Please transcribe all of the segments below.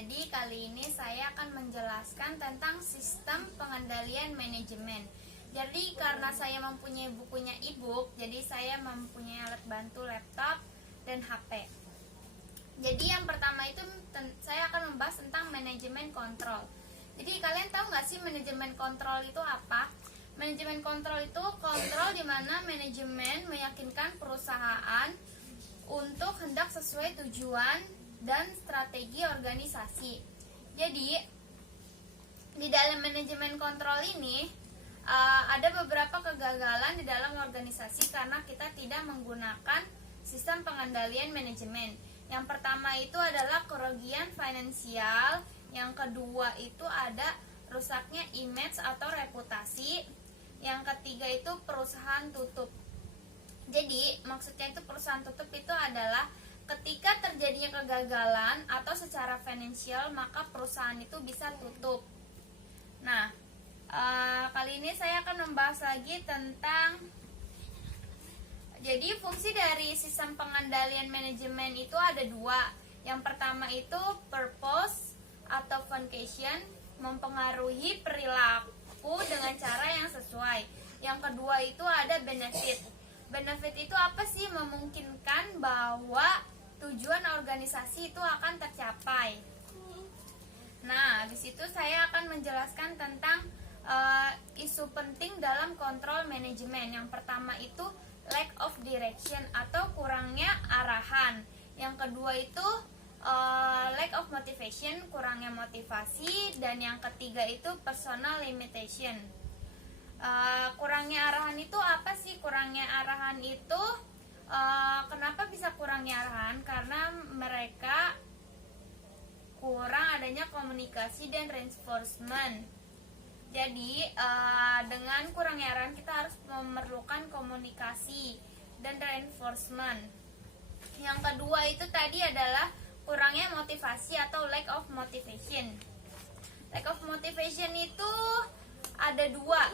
Jadi kali ini saya akan menjelaskan tentang sistem pengendalian manajemen. Jadi karena saya mempunyai bukunya e-book, jadi saya mempunyai alat bantu laptop dan HP. Jadi yang pertama itu saya akan membahas tentang manajemen kontrol. Jadi kalian tahu nggak sih manajemen kontrol itu apa? Manajemen kontrol itu kontrol di mana manajemen meyakinkan perusahaan untuk hendak sesuai tujuan dan strategi organisasi. Jadi di dalam manajemen kontrol ini ada beberapa kegagalan di dalam organisasi karena kita tidak menggunakan sistem pengendalian manajemen. Yang pertama itu adalah kerugian finansial, yang kedua itu ada rusaknya image atau reputasi, yang ketiga itu perusahaan tutup. Jadi maksudnya itu perusahaan tutup itu adalah ketika terjadinya kegagalan atau secara finansial maka perusahaan itu bisa tutup. Nah, kali ini saya akan membahas lagi tentang jadi fungsi dari sistem pengendalian manajemen itu ada dua. Yang pertama itu purpose atau function, mempengaruhi perilaku dengan cara yang sesuai. Yang kedua itu ada benefit. Benefit itu apa sih? Memungkinkan bahwa tujuan organisasi itu akan tercapai. Nah, di situ saya akan menjelaskan tentang isu penting dalam kontrol manajemen. Yang pertama itu lack of direction atau kurangnya arahan. Yang kedua itu lack of motivation, kurangnya motivasi, dan yang ketiga itu personal limitation. Kurangnya arahan itu apa sih? Kurangnya arahan itu kenapa bisa kurangnya arahan? Karena mereka kurang adanya komunikasi dan reinforcement. Jadi dengan kurangnya arahan kita harus memerlukan komunikasi dan reinforcement. Yang kedua itu tadi adalah kurangnya motivasi atau lack of motivation. Lack of motivation itu ada dua,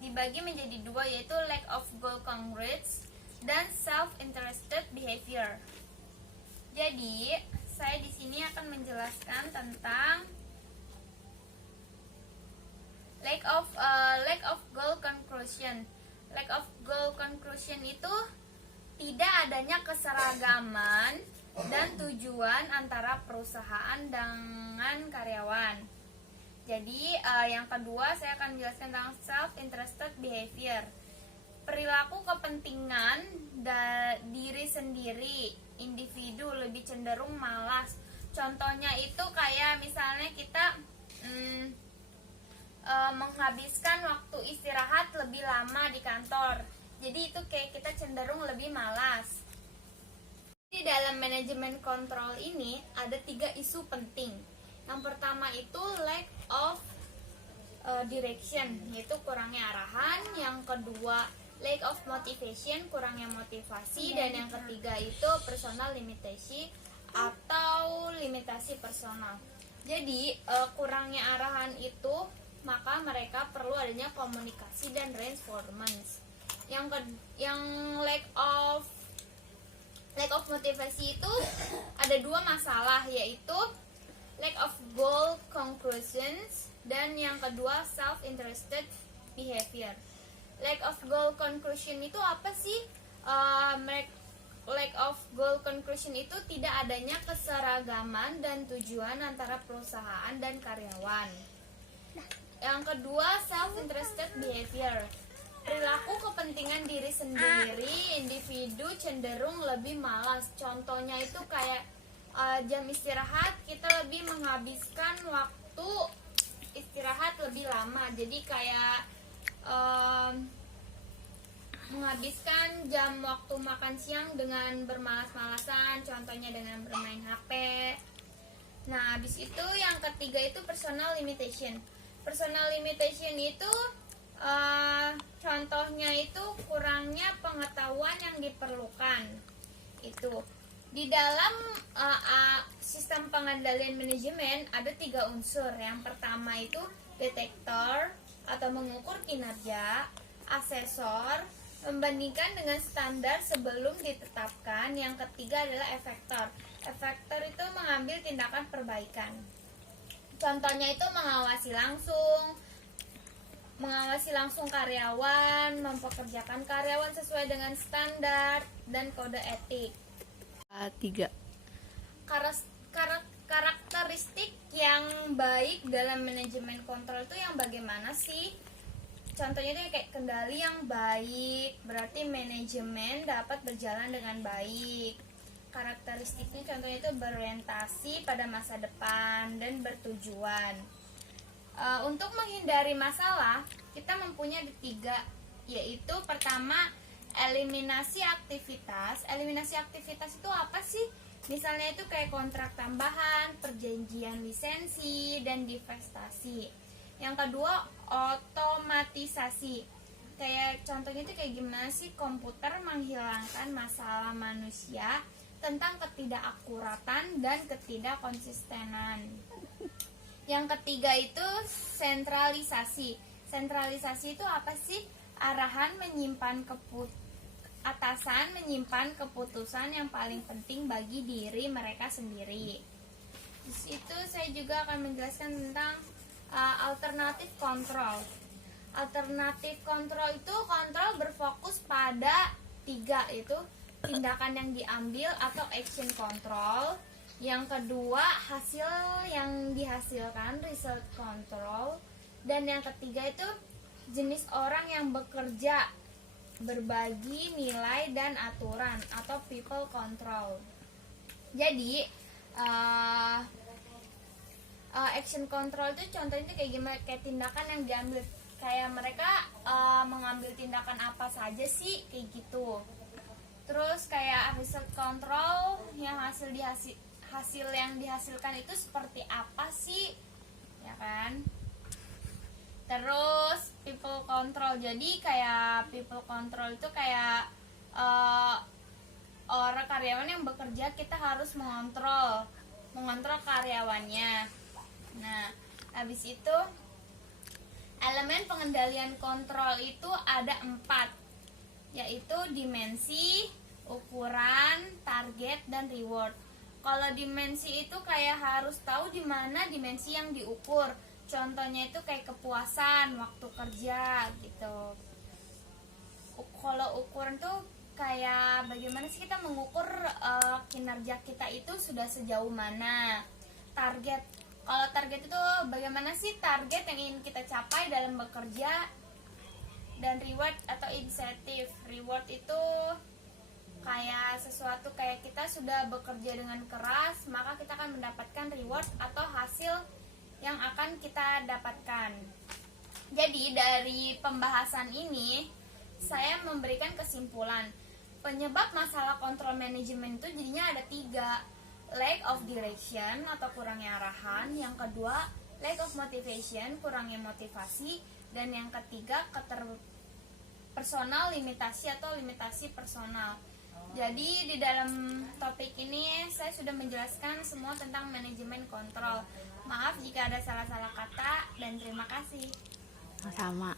dibagi menjadi dua, yaitu lack of goal congruence dan self-interested behavior. Jadi, saya di sini akan menjelaskan tentang lack of goal conclusion. Lack of goal conclusion itu tidak adanya keseragaman dan tujuan antara perusahaan dengan karyawan. Jadi, yang kedua saya akan menjelaskan tentang self-interested behavior. Perilaku kepentingan diri sendiri, individu lebih cenderung malas. Contohnya itu kayak misalnya kita menghabiskan waktu istirahat lebih lama di kantor. Jadi itu kayak kita cenderung lebih malas. Di dalam manajemen kontrol ini ada 3 isu penting. Yang pertama itu lack of direction, yaitu kurangnya arahan. Yang kedua lack of motivation, kurangnya motivasi. Dan yang ketiga itu personal limitation atau limitasi personal. Jadi kurangnya arahan itu maka mereka perlu adanya komunikasi dan reinforcement. Yang lack of motivasi itu ada 2 masalah, yaitu lack of goal conclusions dan yang kedua self-interested behavior. Lack of goal conclusion itu apa sih? Lack of goal conclusion itu tidak adanya keseragaman dan tujuan antara perusahaan dan karyawan. Yang kedua self-interested behavior, perilaku kepentingan diri sendiri, individu cenderung lebih malas. Contohnya itu kayak jam istirahat, kita lebih menghabiskan waktu istirahat lebih lama. Jadi kayak menghabiskan jam waktu makan siang dengan bermalas-malasan, contohnya dengan bermain HP. Nah, habis itu yang ketiga itu personal limitation. Personal limitation itu contohnya itu kurangnya pengetahuan yang diperlukan. Itu di dalam sistem pengendalian manajemen ada 3 unsur. Yang pertama itu detektor atau mengukur kinerja, asesor, membandingkan dengan standar sebelum ditetapkan. Yang ketiga adalah efektor. Efektor itu mengambil tindakan perbaikan. Contohnya itu mengawasi langsung karyawan, mempekerjakan karyawan sesuai dengan standar dan kode etik. 3. Karakteristik yang baik dalam manajemen kontrol itu yang bagaimana sih? Contohnya itu kayak kendali yang baik, berarti manajemen dapat berjalan dengan baik. Karakteristiknya contohnya itu berorientasi pada masa depan dan bertujuan. Untuk menghindari masalah, kita mempunyai 3, yaitu pertama, eliminasi aktivitas. Eliminasi aktivitas itu apa sih? Misalnya itu kayak kontrak tambahan, perjanjian lisensi, dan divestasi. Yang kedua, otomatisasi. Kayak contohnya itu kayak gimana sih komputer menghilangkan masalah manusia tentang ketidakakuratan dan ketidakkonsistenan. Yang ketiga itu sentralisasi. Sentralisasi itu apa sih? Arahan atasan menyimpan keputusan yang paling penting bagi diri mereka sendiri. Di situ saya juga akan menjelaskan tentang alternatif kontrol. Alternatif kontrol itu kontrol berfokus pada 3, yaitu tindakan yang diambil atau action control. Yang kedua, hasil yang dihasilkan, result control. Dan yang ketiga itu jenis orang yang bekerja, berbagi nilai dan aturan atau people control. Jadi action control itu contohnya kayak gimana? Kayak tindakan yang diambil, kayak mereka mengambil tindakan apa saja sih, kayak gitu. Terus kayak result control, yang hasil yang dihasilkan itu seperti apa sih, ya kan? Terus people control, jadi kayak people control itu kayak orang karyawan yang bekerja, kita harus mengontrol karyawannya. Nah, habis itu elemen pengendalian kontrol itu ada 4, yaitu dimensi, ukuran, target, dan reward. Kalau dimensi itu kayak harus tahu di mana dimensi yang diukur. Contohnya itu kayak kepuasan waktu kerja gitu. Kalau ukuran tuh kayak bagaimana sih kita mengukur kinerja kita itu sudah sejauh mana. Target, kalau target itu bagaimana sih target yang ingin kita capai dalam bekerja. Dan reward atau insentif. Reward itu kayak sesuatu kayak kita sudah bekerja dengan keras, maka kita akan mendapatkan reward atau hasil yang akan kita dapatkan. Jadi dari pembahasan ini saya memberikan kesimpulan. Penyebab masalah kontrol manajemen itu jadinya ada 3. Lack of direction atau kurangnya arahan. Yang kedua, lack of motivation, kurangnya motivasi. Dan yang ketiga, personal limitasi atau limitasi personal. Jadi di dalam topik ini saya sudah menjelaskan semua tentang manajemen kontrol. Maaf jika ada salah-salah kata dan terima kasih. Sama.